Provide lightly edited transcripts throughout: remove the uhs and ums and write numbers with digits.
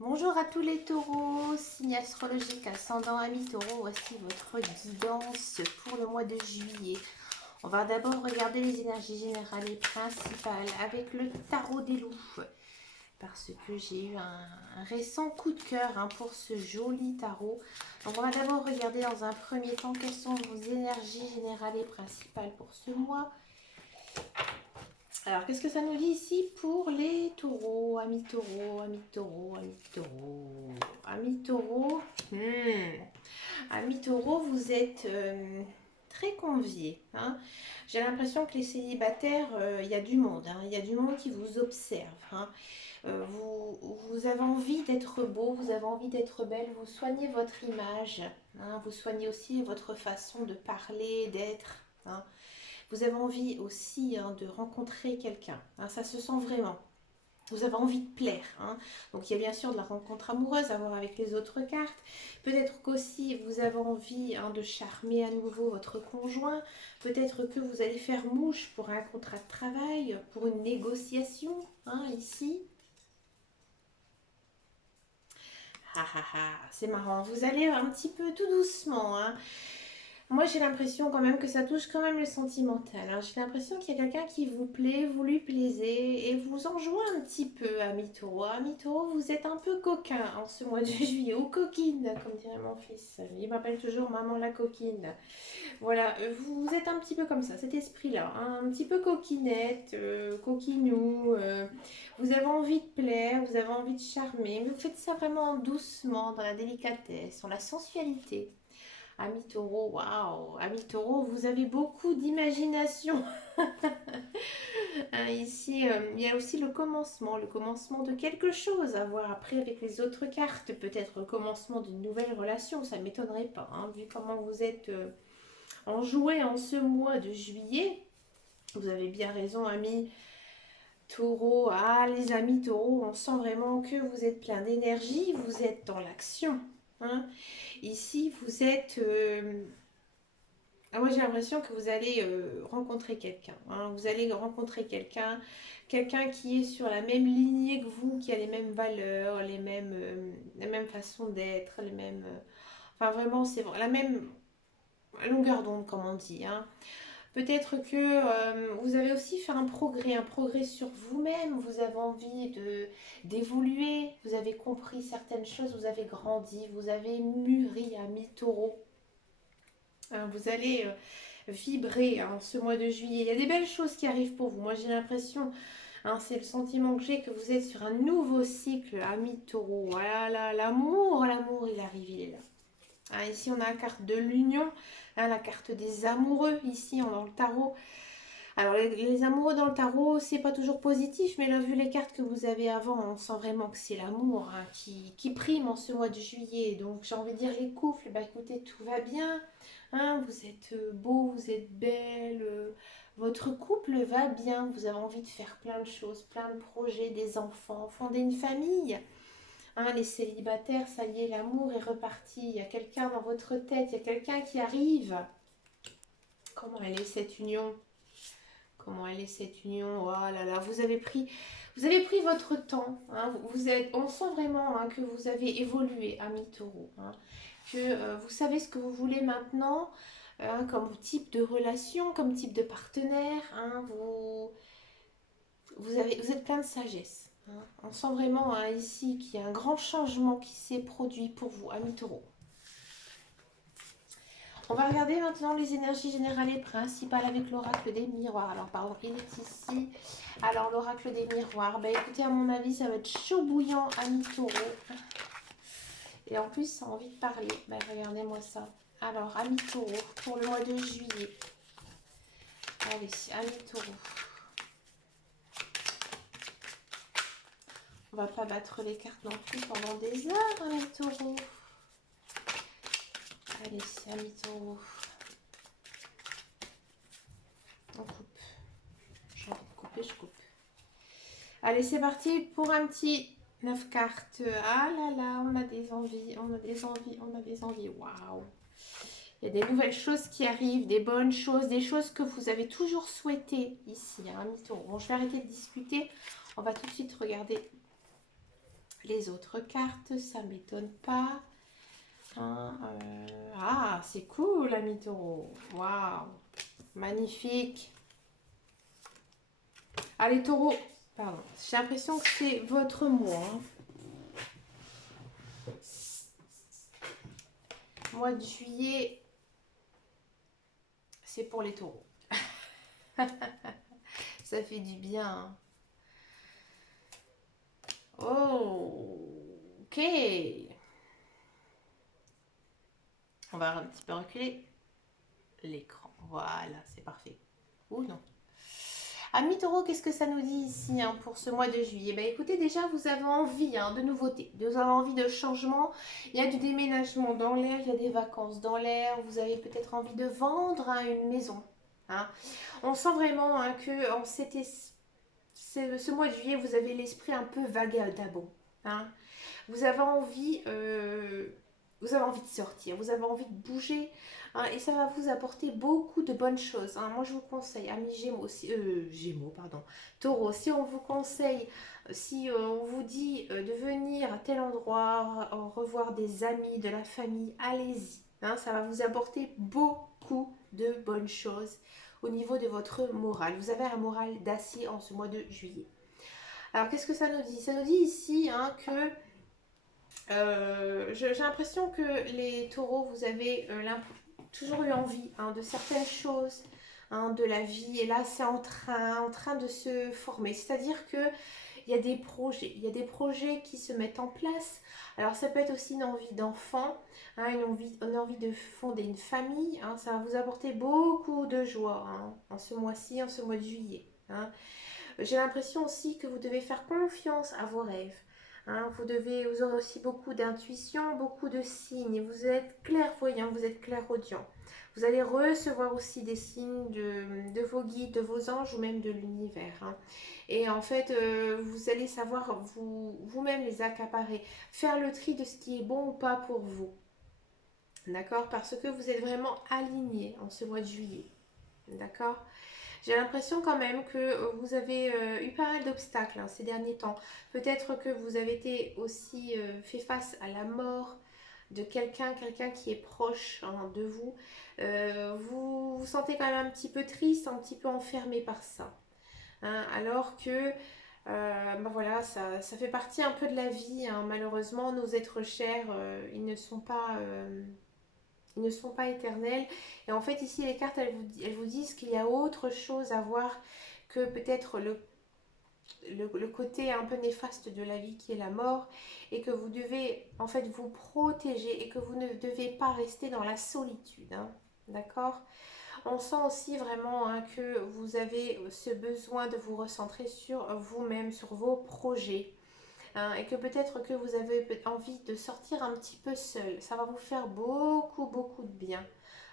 Bonjour à tous les taureaux, signe astrologique ascendant ami taureau, voici votre guidance pour le mois de juillet. On va d'abord regarder les énergies générales et principales avec le tarot des loups. Parce que j'ai eu un récent coup de cœur pour ce joli tarot. Donc on va d'abord regarder dans un premier temps quelles sont vos énergies générales et principales pour ce mois. Alors, qu'est-ce que ça nous dit ici pour les taureaux, amis taureaux, amis taureaux, amis taureaux, amis taureaux, amis taureaux, vous êtes très conviés. J'ai l'impression que les célibataires, il y a du monde, il y a du monde qui vous observe. Vous avez envie d'être beau, vous avez envie d'être belle, vous soignez votre image, vous soignez aussi votre façon de parler, d'être. Vous avez envie aussi de rencontrer quelqu'un. Ça se sent vraiment. Vous avez envie de plaire. Donc il y a bien sûr de la rencontre amoureuse à voir avec les autres cartes. Peut-être qu'aussi vous avez envie de charmer à nouveau votre conjoint. Peut-être que vous allez faire mouche pour un contrat de travail, pour une négociation ici. C'est marrant. Vous allez un petit peu tout doucement. Moi, j'ai l'impression quand même que ça touche quand même le sentimental. J'ai l'impression qu'il y a quelqu'un qui vous plaît, vous lui plaisez et vous en jouez un petit peu, ami taureau. Ami taureau, vous êtes un peu coquin en ce mois de juillet, ou coquine, comme dirait mon fils. Il m'appelle toujours maman la coquine. Voilà, vous êtes un petit peu comme ça, cet esprit-là. Un petit peu coquinette, coquinou. Vous avez envie de plaire, vous avez envie de charmer, mais vous faites ça vraiment doucement, dans la délicatesse, dans la sensualité. Ami taureau, waouh! Ami taureau, vous avez beaucoup d'imagination. Ici, il y a aussi le commencement de quelque chose à voir après avec les autres cartes. Peut-être le commencement d'une nouvelle relation, ça ne m'étonnerait pas, vu comment vous êtes enjoué en ce mois de juillet. Vous avez bien raison, ami taureau. Les amis taureaux, on sent vraiment que vous êtes plein d'énergie, vous êtes dans l'action. Ici, vous êtes moi, j'ai l'impression que vous allez rencontrer quelqu'un. Vous allez rencontrer quelqu'un, quelqu'un qui est sur la même lignée que vous, qui a les mêmes valeurs, la même façon d'être, les mêmes. Enfin, vraiment, c'est la même longueur d'onde, comme on dit. Peut-être que vous avez aussi fait un progrès sur vous-même. Vous avez envie d'évoluer. Vous avez compris certaines choses. Vous avez grandi. Vous avez mûri à mi-taureau. Vous allez vibrer ce mois de juillet. Il y a des belles choses qui arrivent pour vous. Moi, j'ai l'impression, c'est le sentiment que j'ai, que vous êtes sur un nouveau cycle à mi-taureau. Voilà, l'amour, il arrive, il est là. Ici, on a la carte de l'union, la carte des amoureux, ici, dans le tarot. Alors, les amoureux dans le tarot, c'est pas toujours positif, mais là, vu les cartes que vous avez avant, on sent vraiment que c'est l'amour qui prime en ce mois de juillet. Donc, j'ai envie de dire, les couples, bah écoutez, tout va bien. Vous êtes beau, vous êtes belle, votre couple va bien, vous avez envie de faire plein de choses, plein de projets, des enfants, fonder une famille. Les célibataires, ça y est, l'amour est reparti. Il y a quelqu'un dans votre tête, il y a quelqu'un qui arrive. Comment elle est cette union? Comment elle est cette union? Oh là là, vous avez pris votre temps. On sent vraiment que vous avez évolué, ami taureau. Que vous savez ce que vous voulez maintenant, comme type de relation, comme type de partenaire. Vous êtes plein de sagesse. On sent vraiment ici qu'il y a un grand changement qui s'est produit pour vous, ami taureau. On va regarder maintenant les énergies générales et principales avec l'oracle des miroirs. Alors, pardon, il est ici. Alors, l'oracle des miroirs, écoutez, à mon avis, ça va être chaud bouillant, ami taureau. Et en plus, ça a envie de parler. Regardez-moi ça. Alors, ami taureau, pour le mois de juillet. Allez, ami taureau. On va pas battre les cartes non plus pendant des heures, ami taureau. Allez, ami taureau. On coupe. J'ai envie de couper, je coupe. Allez, c'est parti pour un petit 9 cartes. Ah là là, on a des envies, on a des envies, on a des envies. Waouh! Il y a des nouvelles choses qui arrivent, des bonnes choses, des choses que vous avez toujours souhaitées ici, ami taureau. Bon, je vais arrêter de discuter. On va tout de suite regarder les autres cartes, ça m'étonne pas. Hein, ah, c'est cool, ami taureau. Waouh, magnifique. Allez, taureau. Pardon. J'ai l'impression que c'est votre mois. Hein. Mois de juillet, c'est pour les taureaux. Ça fait du bien. Hein. Oh, ok. On va un petit peu reculer l'écran. Voilà, c'est parfait. Ou non. Amis taureau, qu'est-ce que ça nous dit ici hein, pour ce mois de juillet? Bah, écoutez, déjà, vous avez envie de nouveautés, vous avez envie de changement. Il y a du déménagement dans l'air, il y a des vacances dans l'air. Vous avez peut-être envie de vendre une maison. Hein. On sent vraiment que en ce mois de juillet, vous avez l'esprit un peu vagabond. Hein. Vous avez envie... vous avez envie de sortir, vous avez envie de bouger hein, et ça va vous apporter beaucoup de bonnes choses. Hein. Moi, je vous conseille, amis Gémeaux, pardon, Taureau, si on vous conseille, si on vous dit de venir à tel endroit, revoir des amis, de la famille, allez-y. Hein, ça va vous apporter beaucoup de bonnes choses au niveau de votre morale. Vous avez un moral d'acier en ce mois de juillet. Alors, qu'est-ce que ça nous dit? Ça nous dit ici hein, que j'ai l'impression que les taureaux, vous avez toujours eu envie hein, de certaines choses hein, de la vie. Et là, c'est en train de se former. C'est-à-dire que il y a des projets qui se mettent en place. Alors, ça peut être aussi une envie d'enfant, hein, une envie de fonder une famille. Hein, ça va vous apporter beaucoup de joie hein, en ce mois-ci, en ce mois de juillet. Hein. J'ai l'impression aussi que vous devez faire confiance à vos rêves. Hein, vous aurez aussi beaucoup d'intuition, beaucoup de signes. Vous êtes clairvoyant, vous êtes clairaudient. Vous allez recevoir aussi des signes de vos guides, de vos anges ou même de l'univers. Hein. Et en fait, vous allez savoir vous-même les accaparer. Faire le tri de ce qui est bon ou pas pour vous. D'accord? Parce que vous êtes vraiment aligné en ce mois de juillet. D'accord? J'ai l'impression quand même que vous avez eu pas mal d'obstacles hein, ces derniers temps. Peut-être que vous avez été aussi fait face à la mort de quelqu'un qui est proche hein, de vous. Vous vous sentez quand même un petit peu triste, un petit peu enfermé par ça. Hein, alors que ben voilà, ça fait partie un peu de la vie. Hein. Malheureusement, nos êtres chers, ils ne sont pas éternels. Et en fait, ici, les cartes, elles vous disent qu'il y a autre chose à voir que peut-être le côté un peu néfaste de la vie qui est la mort. Et que vous devez, en fait, vous protéger et que vous ne devez pas rester dans la solitude. Hein. D'accord? On sent aussi vraiment hein, que vous avez ce besoin de vous recentrer sur vous-même, sur vos projets. Hein, et que peut-être que vous avez envie de sortir un petit peu seul. Ça va vous faire beaucoup de bien.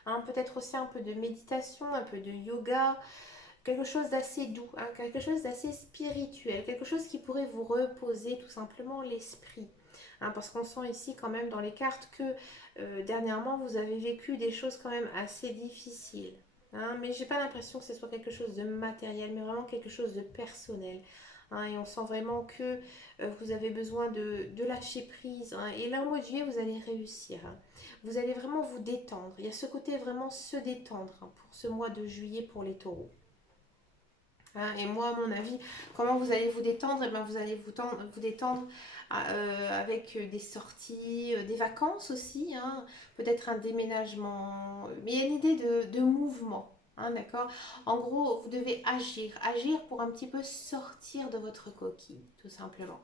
Hein, peut-être aussi un peu de méditation, un peu de yoga, quelque chose d'assez doux, hein, quelque chose d'assez spirituel, quelque chose qui pourrait vous reposer tout simplement l'esprit. Hein, parce qu'on sent ici quand même dans les cartes que dernièrement vous avez vécu des choses quand même assez difficiles. Hein, mais j'ai pas l'impression que ce soit quelque chose de matériel, mais vraiment quelque chose de personnel. Hein, et on sent vraiment que vous avez besoin de lâcher prise. Hein, et là, au mois de juillet, vous allez réussir. Hein. Vous allez vraiment vous détendre. Il y a ce côté vraiment se détendre hein, pour ce mois de juillet pour les taureaux. Hein, et moi, à mon avis, comment vous allez vous détendre? Eh bien, vous allez vous détendre avec des sorties, des vacances aussi, hein, peut-être un déménagement. Mais il y a une idée de mouvement. Hein, d'accord? En gros, vous devez agir pour un petit peu sortir de votre coquille, tout simplement.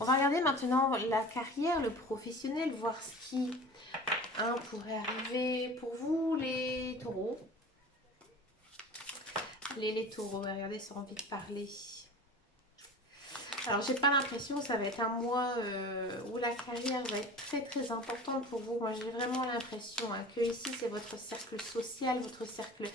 On va regarder maintenant la carrière, le professionnel, voir ce qui hein, pourrait arriver pour vous, les taureaux. Les taureaux, regardez, ils ont envie de parler. Alors, j'ai pas l'impression que ça va être un mois où la carrière va être très importante pour vous. Moi, j'ai vraiment l'impression hein, que ici, c'est votre cercle social, votre cercle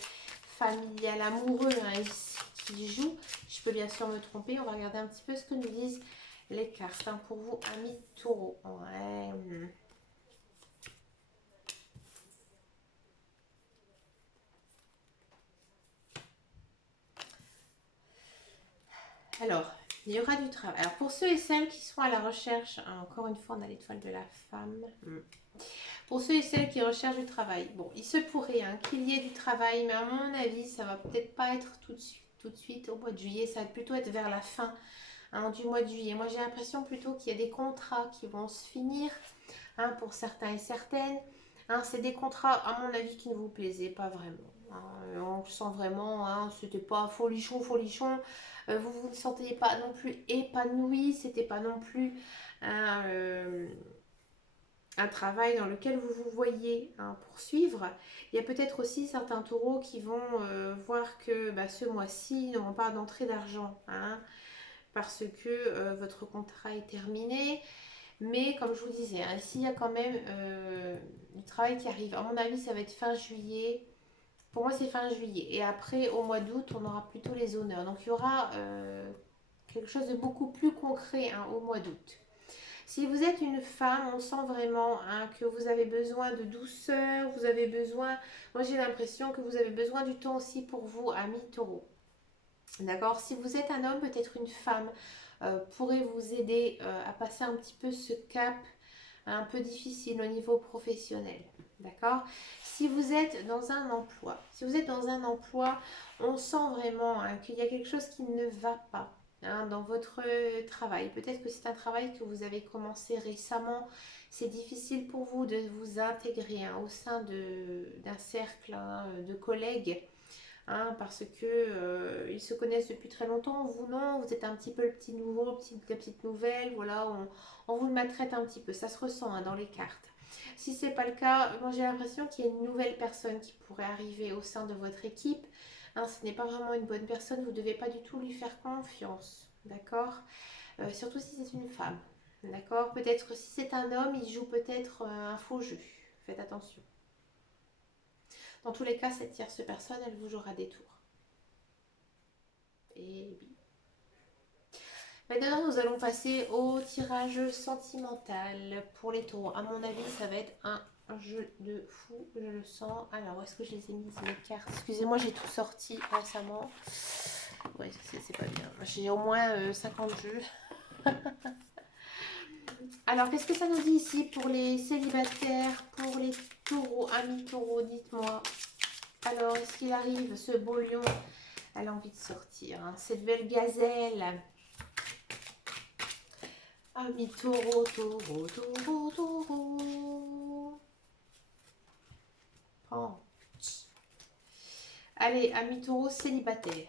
familial, amoureux hein, ici, qui joue. Je peux bien sûr me tromper. On va regarder un petit peu ce que nous disent les cartes hein, pour vous, amis taureaux. Ouais. Alors, Il y aura du travail. Alors pour ceux et celles qui sont à la recherche, hein, encore une fois on a l'étoile de la femme. Pour ceux et celles qui recherchent du travail, bon, il se pourrait hein, qu'il y ait du travail, mais à mon avis, ça va peut-être pas être tout de suite au mois de juillet, ça va plutôt être vers la fin hein, du mois de juillet. Moi j'ai l'impression plutôt qu'il y a des contrats qui vont se finir hein, pour certains et certaines. Hein, c'est des contrats, à mon avis, qui ne vous plaisaient pas vraiment. Hein. On sent vraiment, hein, c'était pas folichon, folichon. Vous ne sentiez pas non plus épanoui, c'était pas non plus un, un travail dans lequel vous vous voyez hein, poursuivre. Il y a peut-être aussi certains taureaux qui vont voir que bah, ce mois-ci, ils n'auront pas d'entrée d'argent. Hein, parce que votre contrat est terminé. Mais comme je vous disais, hein, s'il y a quand même du travail qui arrive, à mon avis, ça va être fin juillet. Pour moi, c'est fin juillet. Et après, au mois d'août, on aura plutôt les honneurs. Donc, il y aura quelque chose de beaucoup plus concret hein, au mois d'août. Si vous êtes une femme, on sent vraiment hein, que vous avez besoin de douceur, vous avez besoin... Moi, j'ai l'impression que vous avez besoin du temps aussi pour vous, amis taureau. D'accord. Si vous êtes un homme, peut-être une femme pourrait vous aider à passer un petit peu ce cap un peu difficile au niveau professionnel. D'accord. Si vous êtes dans un emploi, on sent vraiment hein, qu'il y a quelque chose qui ne va pas hein, dans votre travail. Peut-être que c'est un travail que vous avez commencé récemment. C'est difficile pour vous de vous intégrer hein, au sein d'un cercle hein, de collègues. Hein, parce que ils se connaissent depuis très longtemps, vous non, vous êtes un petit peu le petit nouveau, la petite nouvelle, voilà, on vous le maltraite un petit peu, ça se ressent hein, dans les cartes. Si c'est pas le cas, moi j'ai l'impression qu'il y a une nouvelle personne qui pourrait arriver au sein de votre équipe. Hein, ce n'est pas vraiment une bonne personne, vous ne devez pas du tout lui faire confiance, d'accord. Surtout si c'est une femme, d'accord. Peut-être si c'est un homme, il joue peut-être un faux jeu, faites attention. Dans tous les cas, cette tierce personne, elle vous jouera des tours. Et oui. Maintenant, nous allons passer au tirage sentimental pour les taureaux. À mon avis, ça va être un jeu de fou, je le sens. Alors, où est-ce que je les ai mises mes cartes? Excusez-moi, j'ai tout sorti récemment. Ouais, c'est pas bien. J'ai au moins 50 jeux. Alors, qu'est-ce que ça nous dit ici pour les célibataires, pour les taureaux, amis taureaux? Dites-moi. Alors, est-ce qu'il arrive, ce beau lion? Elle a envie de sortir. Hein. Cette belle gazelle. Ami taureau, taureau, taureau, taureau. Oh. Allez, ami taureau célibataire.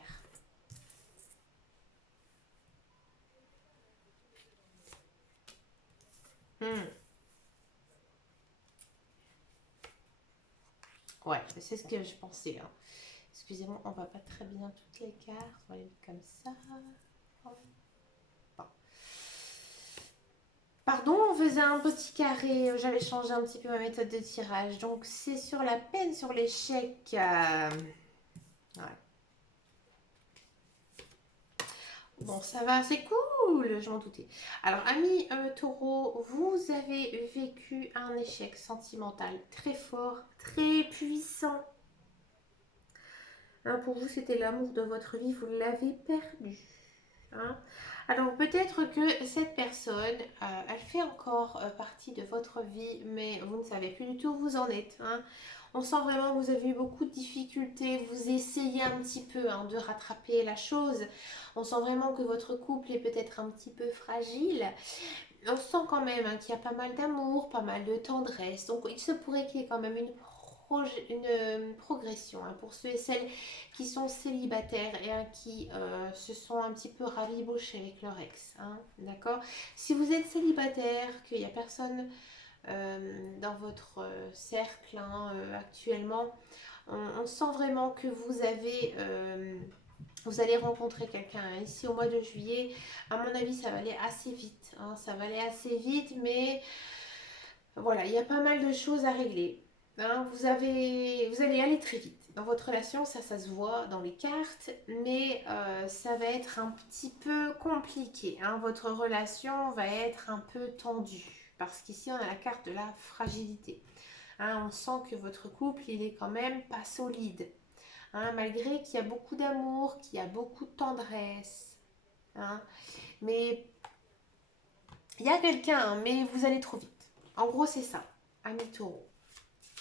Ouais, c'est ce que je pensais. Hein. Excusez-moi, on va pas très bien toutes les cartes. On va les mettre comme ça. Bon. Pardon, on faisait un petit carré. J'avais changé un petit peu ma méthode de tirage. Donc, c'est sur la peine, sur l'échec. Ouais. Bon, ça va, c'est cool, je m'en doutais. Alors, ami taureau, vous avez vécu un échec sentimental très fort, très puissant. Hein, pour vous, c'était l'amour de votre vie, vous l'avez perdu. Hein. Alors, peut-être que cette personne, elle fait encore partie de votre vie, mais vous ne savez plus du tout où vous en êtes. Hein. On sent vraiment que vous avez eu beaucoup de difficultés, vous essayez un petit peu hein, de rattraper la chose. On sent vraiment que votre couple est peut-être un petit peu fragile. On sent quand même hein, qu'il y a pas mal d'amour, pas mal de tendresse. Donc il se pourrait qu'il y ait quand même une progression hein, pour ceux et celles qui sont célibataires et hein, qui se sont un petit peu rabibochés avec leur ex. Hein, d'accord. Si vous êtes célibataire, qu'il n'y a personne dans votre cercle hein, actuellement, on sent vraiment que vous allez rencontrer quelqu'un hein. Ici au mois de juillet. À mon avis, ça va aller assez vite. Hein, ça va aller assez vite, mais voilà, il y a pas mal de choses à régler. Hein, vous allez aller très vite. Dans votre relation, ça se voit dans les cartes, mais ça va être un petit peu compliqué. Hein. Votre relation va être un peu tendue, parce qu'ici, on a la carte de la fragilité. Hein, on sent que votre couple, il est quand même pas solide. Hein, malgré qu'il y a beaucoup d'amour, qu'il y a beaucoup de tendresse. hein. Mais il y a quelqu'un, hein, mais vous allez trop vite. En gros, c'est ça, ami taureau.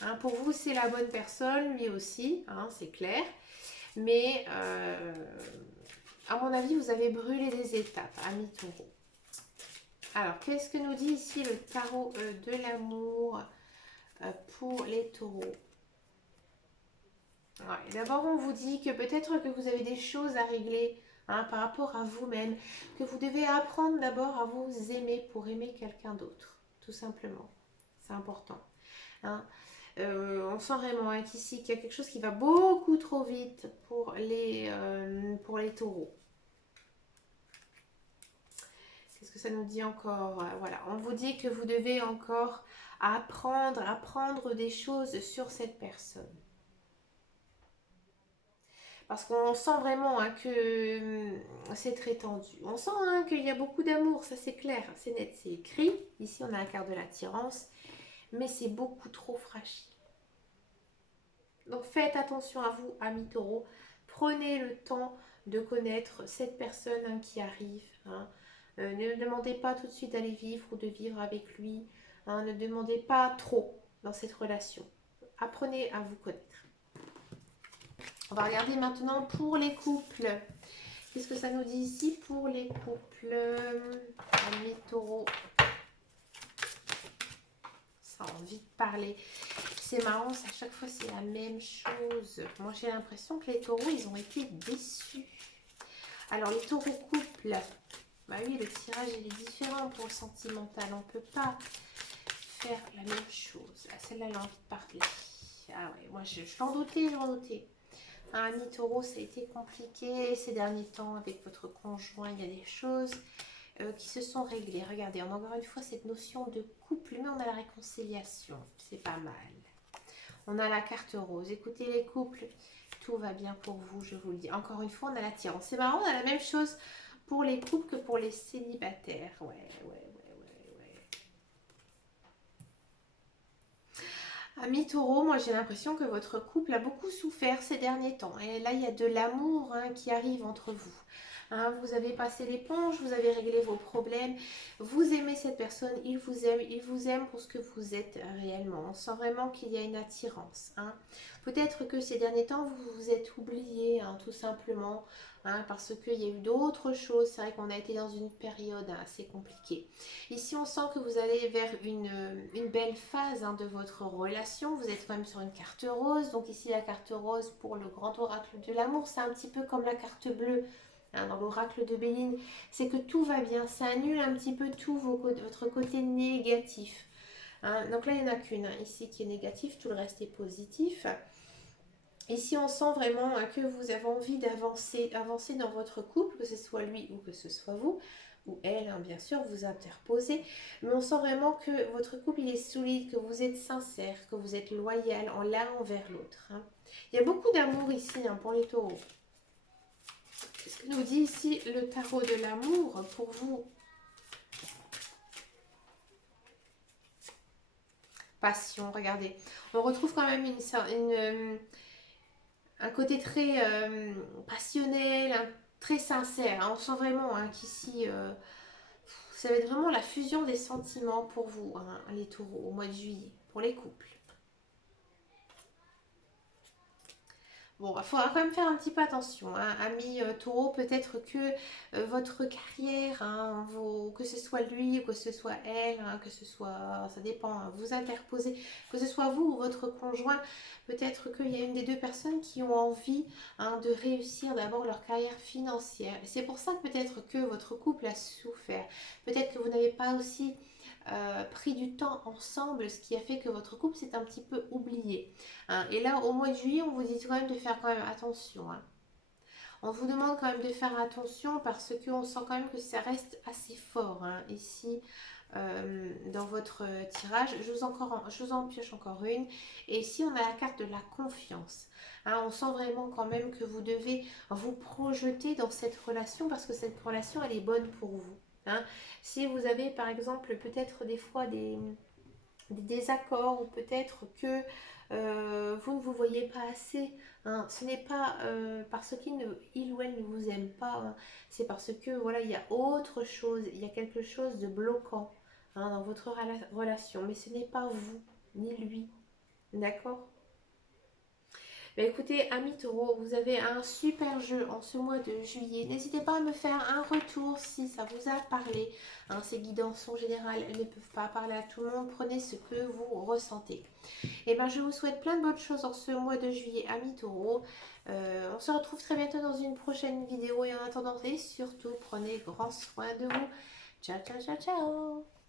Hein, pour vous, c'est la bonne personne, lui aussi, hein, c'est clair. Mais à mon avis, vous avez brûlé des étapes, ami taureau. Alors, qu'est-ce que nous dit ici le tarot de l'amour pour les taureaux? Ouais, d'abord, on vous dit que peut-être que vous avez des choses à régler, hein, par rapport à vous-même, que vous devez apprendre d'abord à vous aimer pour aimer quelqu'un d'autre, tout simplement. C'est important. Hein. On sent vraiment, hein, qu'ici, qu'il y a quelque chose qui va beaucoup trop vite pour les taureaux. Qu'est-ce que ça nous dit encore? Voilà, on vous dit que vous devez encore apprendre des choses sur cette personne. Parce qu'on sent vraiment, hein, que c'est très tendu. On sent, hein, qu'il y a beaucoup d'amour, ça c'est clair, c'est net, c'est écrit. Ici, on a la carte de l'attirance, mais c'est beaucoup trop fragile. Donc faites attention à vous, amis taureaux. Prenez le temps de connaître cette personne, hein, qui arrive. Hein. Ne demandez pas tout de suite d'aller vivre ou de vivre avec lui. Hein. Ne demandez pas trop dans cette relation. Apprenez à vous connaître. On va regarder maintenant pour les couples. Qu'est-ce que ça nous dit ici pour les couples? Amis taureaux. Ça a envie de parler. C'est marrant, à chaque fois c'est la même chose. Moi j'ai l'impression que les taureaux, ils ont été déçus. Alors les taureaux couples, bah oui, le tirage il est différent pour le sentimental. On ne peut pas faire la même chose. Ah, celle-là, elle a envie de parler. Ah ouais, moi je l'en doutais, je m'en doutais. Un ami taureau, ça a été compliqué ces derniers temps avec votre conjoint. Il y a des choses qui se sont réglées. Regardez, on a encore une fois cette notion de couple, mais on a la réconciliation. C'est pas mal. On a la carte rose. Écoutez les couples, tout va bien pour vous, je vous le dis. Encore une fois, on a l'attirance. C'est marrant, on a la même chose pour les couples que pour les célibataires. Ouais. Ami taureau, moi j'ai l'impression que votre couple a beaucoup souffert ces derniers temps. Et là, il y a de l'amour, hein, qui arrive entre vous. Hein, vous avez passé l'éponge, vous avez réglé vos problèmes. Vous aimez cette personne, il vous aime pour ce que vous êtes réellement. On sent vraiment qu'il y a une attirance. Hein. Peut-être que ces derniers temps, vous vous êtes oublié, hein, tout simplement. Hein, parce qu'il y a eu d'autres choses. C'est vrai qu'on a été dans une période, hein, assez compliquée. Ici, on sent que vous allez vers une belle phase, hein, de votre relation. Vous êtes quand même sur une carte rose. Donc ici, la carte rose pour le grand oracle de l'amour, c'est un petit peu comme la carte bleue, hein, dans l'oracle de Béline. C'est que tout va bien. Ça annule un petit peu tout votre côté négatif. Hein. Donc là, il n'y en a qu'une, hein, ici qui est négative. Tout le reste est positif. Ici, on sent vraiment, hein, que vous avez envie avancer dans votre couple, que ce soit lui ou que ce soit vous, ou elle, hein, bien sûr, vous interposez. Mais on sent vraiment que votre couple, il est solide, que vous êtes sincère, que vous êtes loyal en l'un envers l'autre. Hein. Il y a beaucoup d'amour ici, hein, pour les taureaux. Qu'est-ce que nous dit ici le tarot de l'amour pour vous? Passion, regardez. On retrouve quand même un côté très passionnel, très sincère. Hein. On sent vraiment, hein, qu'ici, ça va être vraiment la fusion des sentiments pour vous, hein, les taureaux, au mois de juillet, pour les couples. Bon, il faudra quand même faire un petit peu attention, hein. Amis taureau, peut-être que votre carrière, hein, que ce soit lui ou que ce soit elle, hein, que ce soit, ça dépend, hein, vous interposez, que ce soit vous ou votre conjoint, peut-être qu'il y a une des deux personnes qui ont envie, hein, de réussir d'abord leur carrière financière. Et c'est pour ça que peut-être que votre couple a souffert. Peut-être que vous n'avez pas aussi pris du temps ensemble, ce qui a fait que votre couple s'est un petit peu oublié. Hein. Et là, au mois de juillet, on vous dit quand même de faire quand même attention. Hein. On vous demande quand même de faire attention parce qu'on sent quand même que ça reste assez fort, hein, ici, dans votre tirage. Je vous en pioche encore une. Et ici, on a la carte de la confiance. Hein, on sent vraiment quand même que vous devez vous projeter dans cette relation parce que cette relation, elle est bonne pour vous. Hein. Si vous avez, par exemple, peut-être des fois des désaccords ou peut-être que vous ne vous voyez pas assez. Hein. Ce n'est pas parce il ou elle ne vous aime pas, hein. C'est parce que voilà, il y a autre chose, il y a quelque chose de bloquant hein, dans votre relation, mais ce n'est pas vous ni lui. D'accord? Bah écoutez, amis taureaux, vous avez un super jeu en ce mois de juillet. N'hésitez pas à me faire un retour si ça vous a parlé. Hein, ces guidances en général, elles ne peuvent pas parler à tout le monde. Prenez ce que vous ressentez. Et ben, je vous souhaite plein de bonnes choses en ce mois de juillet, amis taureaux. On se retrouve très bientôt dans une prochaine vidéo. Et en attendant, et surtout, prenez grand soin de vous. Ciao, ciao, ciao, ciao!